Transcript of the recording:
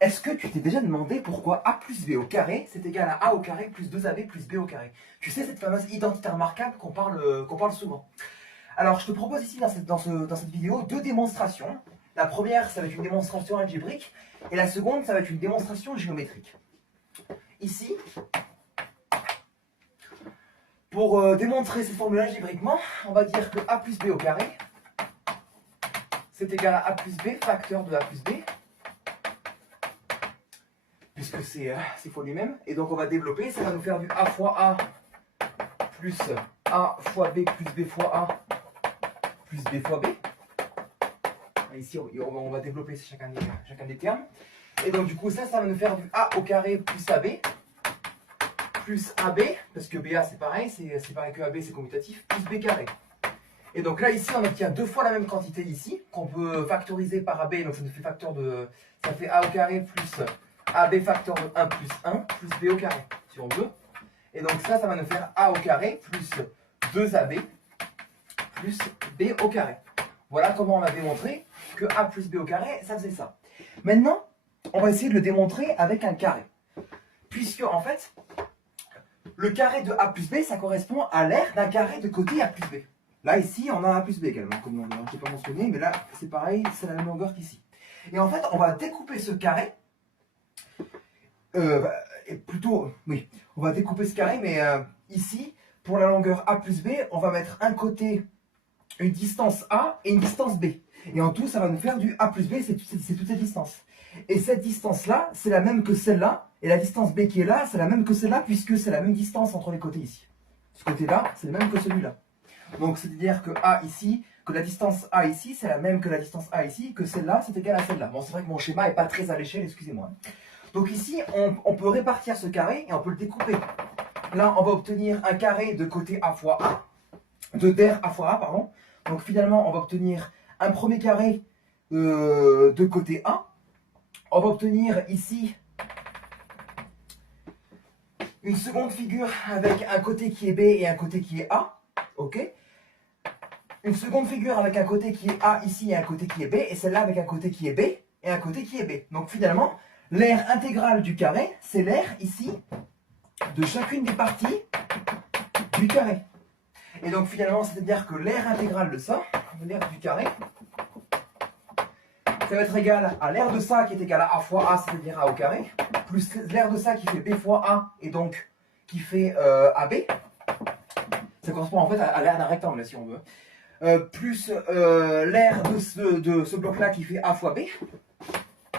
Est-ce que tu t'es déjà demandé pourquoi A plus B au carré, c'est égal à A au carré plus 2AB plus B au carré? Tu sais, cette fameuse identité remarquable qu'on parle souvent. Alors, je te propose ici, dans cette vidéo, deux démonstrations. La première, ça va être une démonstration algébrique, et la seconde, ça va être une démonstration géométrique. Ici, pour démontrer cette formule algébriquement, on va dire que A plus B au carré, c'est égal à A plus B facteur de A plus B, puisque c'est fois lui-même. Et donc on va développer, ça va nous faire du A fois A plus A fois B plus B fois A plus B fois B. Ici on va développer chacun des termes. Et donc du coup ça va nous faire du A au carré plus AB plus AB, parce que BA c'est pareil que AB c'est commutatif, plus B carré. Et donc là ici on obtient deux fois la même quantité ici, qu'on peut factoriser par AB, donc ça nous fait ça fait A au carré plus AB facteur de 1 plus 1 plus B au carré, si on veut. Et donc ça va nous faire A au carré plus 2AB plus B au carré. Voilà comment on a démontré que A plus B au carré, ça faisait ça. Maintenant, on va essayer de le démontrer avec un carré. Puisque en fait, le carré de A plus B, ça correspond à l'aire d'un carré de côté A plus B. Là, ici, on a A plus B également, comme je n'ai pas mentionné, mais là, c'est pareil, c'est la même longueur qu'ici. Et en fait, on va découper ce carré. On va découper ce carré, mais ici, pour la longueur A plus B, on va mettre un côté une distance A et une distance B. Et en tout, ça va nous faire du A plus B, c'est toutes ces distances. Et cette distance-là, c'est la même que celle-là, et la distance B qui est là, c'est la même que celle-là, puisque c'est la même distance entre les côtés ici. Ce côté-là, c'est le même que celui-là. Donc, c'est-à-dire que A ici, que la distance A ici, c'est la même que la distance A ici, que celle-là, c'est égal à celle-là. Bon, c'est vrai que mon schéma n'est pas très à l'échelle, excusez-moi. Donc ici, on peut répartir ce carré et on peut le découper. Là, on va obtenir un carré de côté A fois A, d'aire A fois A, pardon. Donc finalement, on va obtenir un premier carré de côté A. On va obtenir ici une seconde figure avec un côté qui est B et un côté qui est A. Ok. Une seconde figure avec un côté qui est A ici et un côté qui est B. Et celle-là avec un côté qui est B et un côté qui est B. Donc finalement, l'aire intégrale du carré, c'est l'aire ici de chacune des parties du carré. Et donc finalement, c'est-à-dire que l'aire intégrale de ça, l'aire du carré, ça va être égal à l'aire de ça qui est égal à A fois A, c'est-à-dire A au carré, plus l'aire de ça qui fait B fois A, et donc qui fait AB. Ça correspond en fait à l'aire d'un rectangle, si on veut. Plus l'aire de ce bloc-là qui fait A fois B.